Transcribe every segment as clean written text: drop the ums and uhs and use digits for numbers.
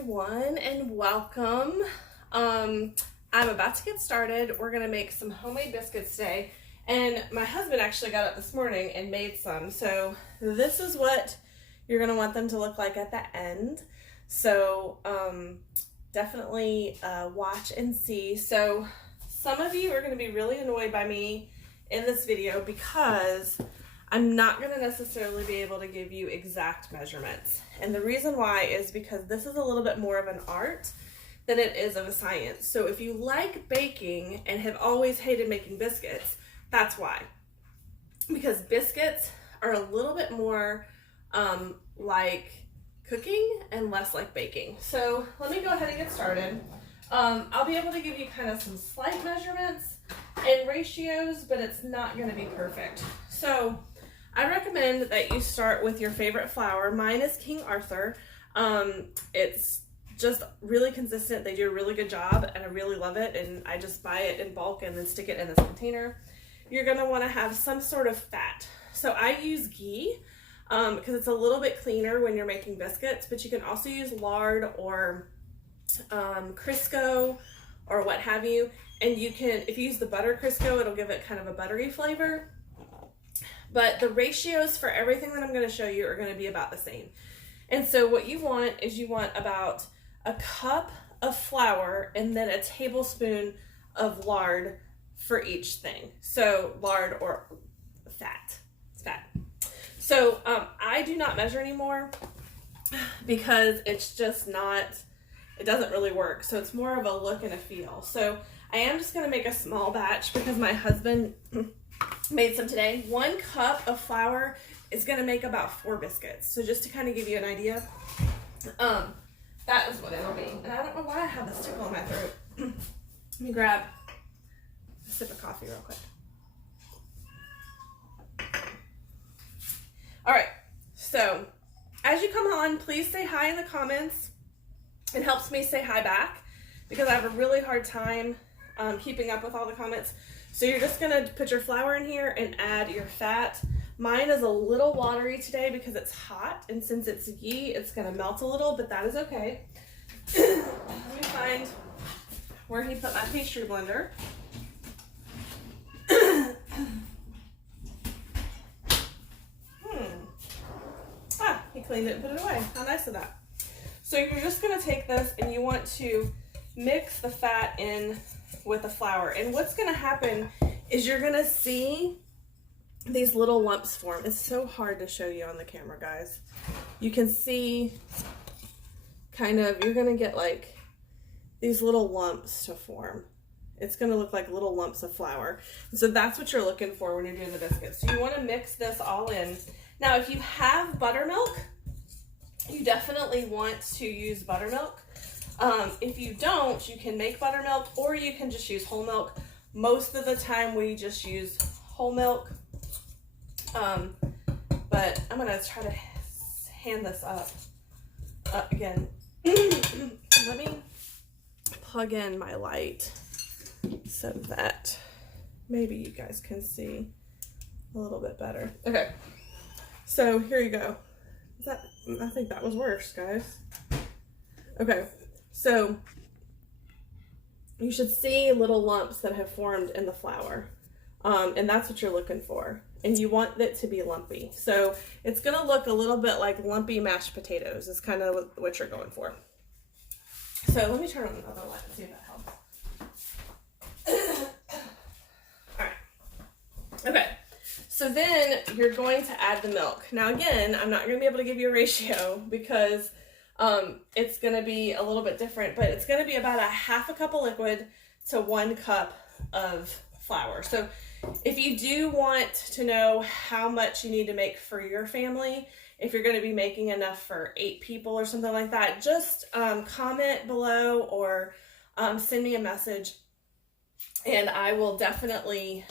everyone, and welcome. I'm about to get started. We're gonna make some homemade biscuits today, and my husband actually got up this morning and made some. So this is what you're gonna want them to look like at the end. So definitely watch and see. So some of you are gonna be really annoyed by me in this video because I'm not going to necessarily be able to give you exact measurements. And the reason why is because this is a little bit more of an art than it is of a science. So if you like baking and have always hated making biscuits, that's why. Because biscuits are a little bit more like cooking and less like baking. So let me go ahead and get started. I'll be able to give you kind of some slight measurements and ratios, but it's not going to be perfect. So I recommend that you start with your favorite flour. Mine is King Arthur. It's just really consistent. They do a really good job and I really love it, and I just buy it in bulk and then stick it in this container. You're going to want to have some sort of fat. So I use ghee because it's a little bit cleaner when you're making biscuits, but you can also use lard or Crisco or what have you. And you can, if you use the butter Crisco, it'll give it kind of a buttery flavor. But the ratios for everything that I'm going to show you are going to be about the same. And so what you want is you want about a cup of flour and then a tablespoon of lard for each thing. So lard or fat. It's fat. So I do not measure anymore because it's just not, it doesn't really work. So it's more of a look and a feel. So I am just going to make a small batch because my husband made some today. 1 cup of flour is going to make about 4 biscuits. So just to kind of give you an idea, that is what it'll be. And I don't know why I have this tickle in my throat. Let me grab a sip of coffee real quick. All right, so as you come on, please say hi in the comments. It helps me say hi back because I have a really hard time keeping up with all the comments. So you're just gonna put your flour in here and add your fat. Mine is a little watery today because it's hot, and since it's ghee, it's gonna melt a little, but that is okay. Let me find where he put my pastry blender. He cleaned it and put it away. How nice of that. So you're just gonna take this and you want to mix the fat in with the flour, and what's going to happen is you're going to see these little lumps form. It's so hard to show you on the camera, guys. You can see kind of, you're going to get like these little lumps to form. It's going to look like little lumps of flour. So that's what you're looking for when you're doing the biscuits. So you want to mix this all in. Now, if you have buttermilk, you definitely want to use buttermilk. If you don't, you can make buttermilk or you can just use whole milk. Most of the time we just use whole milk. But I'm gonna try to hand this up again. Let me plug in my light so that maybe you guys can see a little bit better. Okay, so here you go. I think that was worse, guys. Okay. So you should see little lumps that have formed in the flour, and that's what you're looking for, and you want it to be lumpy. So it's going to look a little bit like lumpy mashed potatoes is kind of what you're going for. So let me turn on another light and see if that helps. All right. Okay. So then you're going to add the milk. Now again, I'm not going to be able to give you a ratio because it's going to be a little bit different, but it's going to be about a 1/2 cup of liquid to 1 cup of flour. So if you do want to know how much you need to make for your family, if you're going to be making enough for 8 people or something like that, just comment below or send me a message, and I will definitely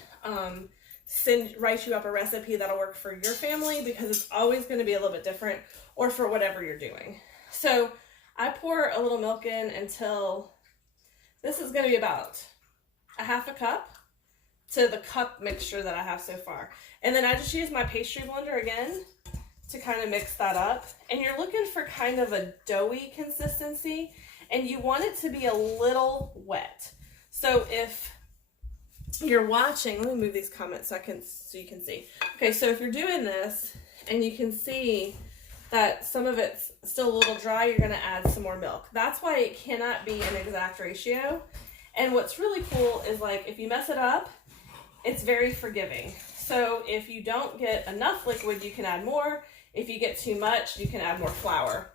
write you up a recipe that'll work for your family, because it's always going to be a little bit different, or for whatever you're doing. So I pour a little milk in until this is going to be about a 1/2 cup to the cup mixture that I have so far. And then I just use my pastry blender again to kind of mix that up. And you're looking for kind of a doughy consistency, and you want it to be a little wet. So if you're watching, let me move these comments so you can see. Okay, so if you're doing this and you can see that some of it's still a little dry, you're going to add some more milk. That's why it cannot be an exact ratio. And what's really cool is, like, if you mess it up, it's very forgiving. So if you don't get enough liquid, you can add more. If you get too much, you can add more flour.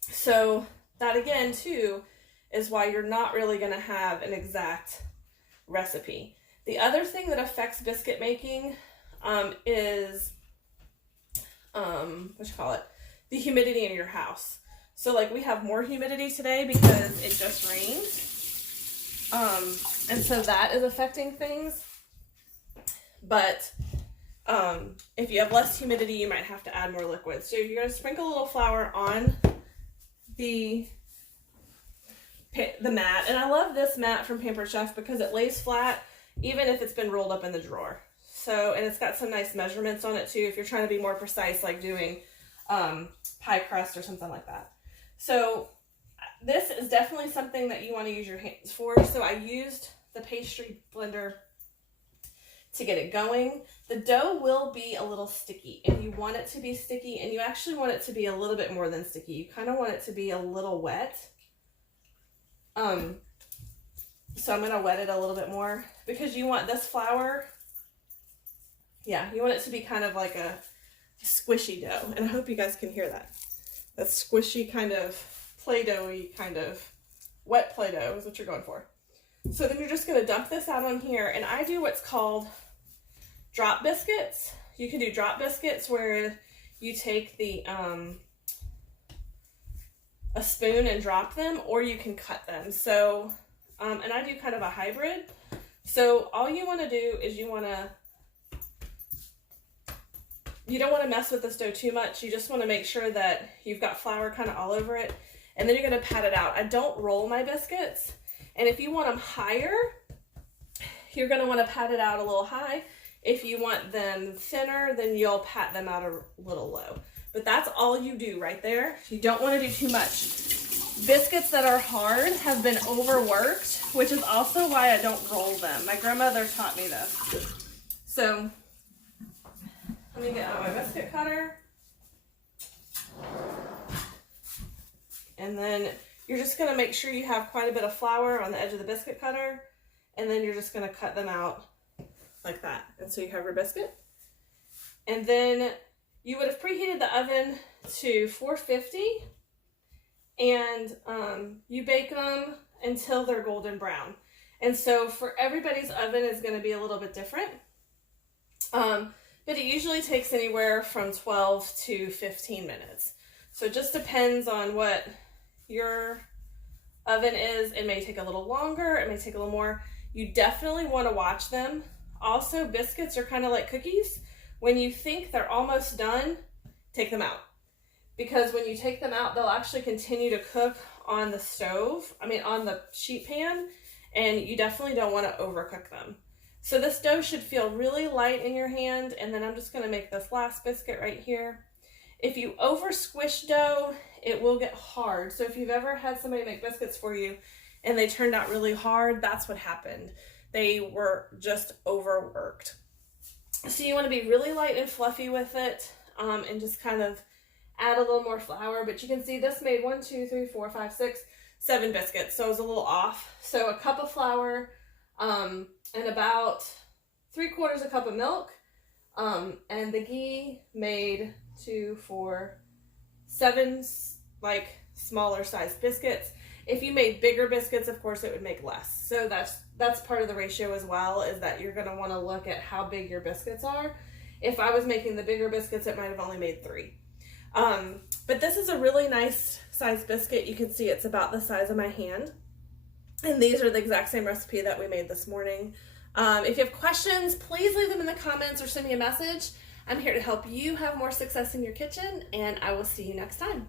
So that, again, too, is why you're not really going to have an exact recipe. The other thing that affects biscuit making is, the humidity in your house. So, like, we have more humidity today because it just rained. And so that is affecting things. But if you have less humidity, you might have to add more liquid. So you're going to sprinkle a little flour on the mat. And I love this mat from Pampered Chef because it lays flat even if it's been rolled up in the drawer. So, and it's got some nice measurements on it too if you're trying to be more precise, like doing pie crust or something like that. So this is definitely something that you want to use your hands for. So I used the pastry blender to get it going. The dough will be a little sticky, and you want it to be sticky, and you actually want it to be a little bit more than sticky. You kind of want it to be a little wet. So I'm going to wet it a little bit more because you want this flour, you want it to be kind of like a squishy dough. And I hope you guys can hear that. That squishy kind of Play-Doh-y kind of wet Play-Doh is what you're going for. So then you're just going to dump this out on here, and I do what's called drop biscuits. You can do drop biscuits where you take the a spoon and drop them, or you can cut them. So and I do kind of a hybrid. So all you want to do is you don't want to mess with this dough too much. You just want to make sure that you've got flour kind of all over it, and then you're going to pat it out. I don't roll my biscuits. And if you want them higher, you're going to want to pat it out a little high. If you want them thinner, then you'll pat them out a little low. But that's all you do right there. You don't want to do too much. Biscuits that are hard have been overworked, which is also why I don't roll them. My grandmother taught me this. So let me get out my biscuit cutter. And then you're just going to make sure you have quite a bit of flour on the edge of the biscuit cutter, and then you're just going to cut them out like that. And so you have your biscuit. And then you would have preheated the oven to 450, and you bake them until they're golden brown. And so for everybody's oven is going to be a little bit different. But it usually takes anywhere from 12 to 15 minutes. So it just depends on what your oven is. It may take a little longer, it may take a little more. You definitely want to watch them. Also, biscuits are kind of like cookies. When you think they're almost done, take them out. Because when you take them out, they'll actually continue to cook on the on the sheet pan, and you definitely don't want to overcook them. So this dough should feel really light in your hand, and then I'm just going to make this last biscuit right here. If you over squish dough, it will get hard. So if you've ever had somebody make biscuits for you and they turned out really hard, that's what happened. They were just overworked. So you want to be really light and fluffy with it, and just kind of add a little more flour. But you can see this made 1, 2, 3, 4, 5, 6, 7 biscuits. So it was a little off. So a cup of flour, and about 3/4 cup of milk, and the ghee made 2, 4, 7 like smaller sized biscuits. If you made bigger biscuits, of course it would make less. So that's part of the ratio as well, is that you're going to want to look at how big your biscuits are. If I was making the bigger biscuits, it might have only made 3. But this is a really nice sized biscuit. You can see it's about the size of my hand. And these are the exact same recipe that we made this morning. If you have questions, please leave them in the comments or send me a message. I'm here to help you have more success in your kitchen, and I will see you next time.